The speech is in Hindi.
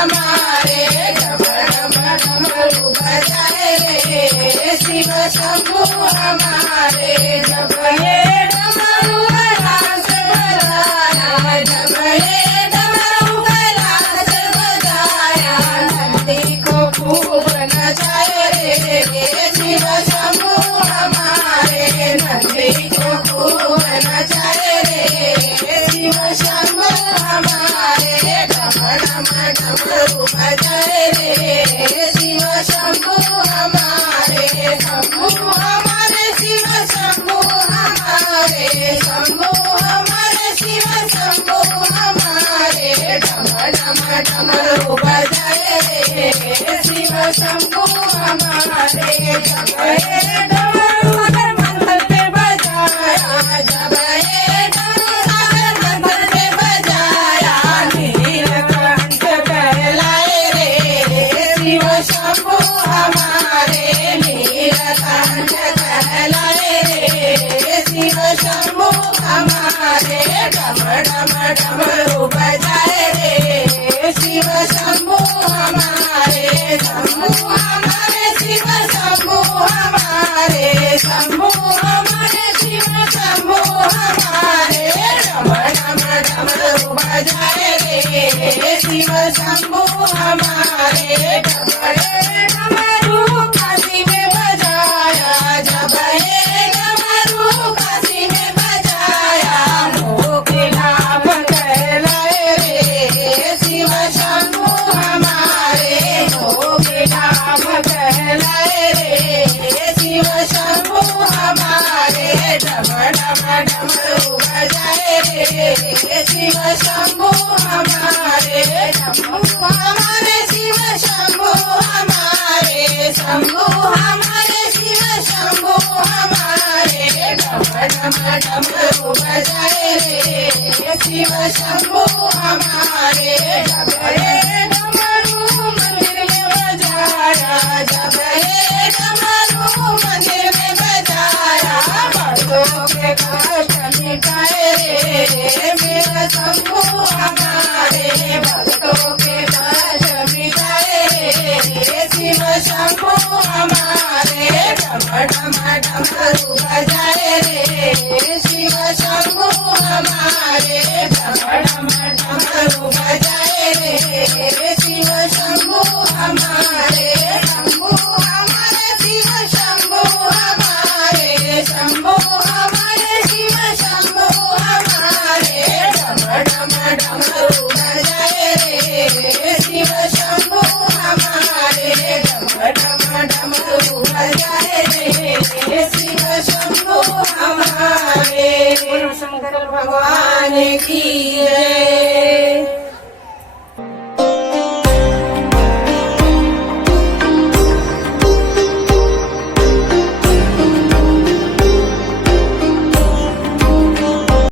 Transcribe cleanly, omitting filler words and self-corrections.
हमारे डम डम डमरू बजाए रे शिव शंभु हमारे जब ये डमरू कैलाश बजाया जब ये डमरू कैलाश बजाया नंदी को खूब नचाए रे शिव शंभु हमारे नंदी को खूब नचाए रे शिव शंभु हमारे डम डम डमरू बजाए रे शिव शंभु हमारे शंभु हमारे शिव शंभु हमारे शंभु हमारे शिव शंभु हमारे डम डम डमरू बजाए रे शिव शंभु हमारे जब ये डमरू सागर मंथन पे बजाया जब ये डमरू सागर मंथन पे बजाया नीलकंठ कहलाए रे शिव शंभु हमारे नीलकंठ कहलाए रे शिव शंभु हमारे डम डम डमरू बजाए रे शिव शंभु हमारे शंभु हमारे शिव शंभु हमारे शंभु हमारे शिव शंभु हमारे डम डम डमरू बजाए रे शिव शंभु हमारे डमरू काशी में बजाया जब ये डमरू काशी में बजाया मोके नाम कहलाए रे शिव शंभु हमारे मोके नाम कहलाए रे शिव शंभु हमारे डम डम डमरू बजाए रे शिव शंभु हमारे शंभु हमारे शिव शंभु हमारे शंभु हमारे शिव शंभु हमारे डम डम डमरू बजाए रे शिव शंभु हमारे जब ये डमरू मंदिर में बजाया जब ये डमरू मंदिर में बजाया भक्तों के कष्ट मिटाए रे मेरा शंभु हमारे भक्तों के कष्ट मिटाए रे शिव शंभु हमारे डम डम डमरू बजाए रे शिव शंभु हमारे डम डम डमरू बजाए रे शिव शंभु हमारे शंभु हमारे शिव शंभु हमारे शंभु हमारे शिव शंभु हमारे डम डम डमरू बजाए रे शिव शंभु हमारे डम डम डमरू बजाए रे शिव शंभु हमारे। बोलो शंकर भगवान की जय।